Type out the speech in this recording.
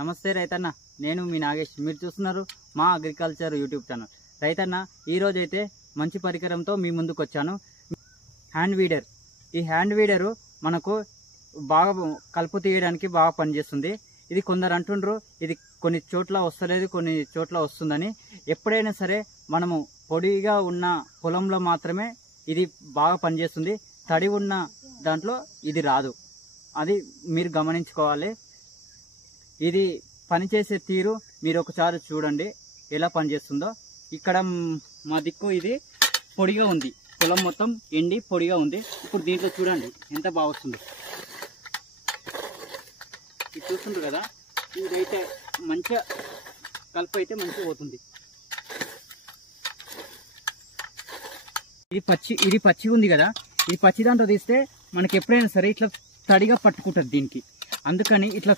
నమస్తే రైతన్న, నేను మీ నాగేష్. మీరు చూస్తున్నారు మా అగ్రికల్చర్ యూట్యూబ్ ఛానల్. రైతన్న, ఈ రోజైతే మంచి పరికరంతో మీ ముందుకు వచ్చాను. Hand weeder. ఈ హ్యాండ్ వీడరు మనకు బాగా కలుపు తీయడానికి బాగా పనిచేస్తుంది. ఇది కొందరు అంటుండ్రు ఇది కొన్ని చోట్ల వస్తలేదు, కొన్ని చోట్ల వస్తుందని. ఎప్పుడైనా సరే మనము పొడిగా ఉన్న పొలంలో మాత్రమే ఇది బాగా పనిచేస్తుంది. తడి ఉన్న దాంట్లో ఇది రాదు. అది మీరు గమనించుకోవాలి. ఇది పనిచేసే తీరు మీరు ఒకసారి చూడండి ఎలా పనిచేస్తుందో. ఇక్కడ మా దిక్కు ఇది పొడిగా ఉంది, పొలం మొత్తం ఎండి పొడిగా ఉంది. ఇప్పుడు దీంట్లో చూడండి ఎంత బాగా వస్తుంది. ఇది చూస్తుండ్రు కదా, ఇదైతే మంచిగా కలుపు అయితే మంచిగా పోతుంది. ఇది పచ్చిగా ఉంది కదా, ఈ పచ్చి దాంట్లో తీస్తే మనకి ఎప్పుడైనా సరే ఇట్లా తడిగా పట్టుకుంటుంది దీనికి. అందుకని ఇట్లా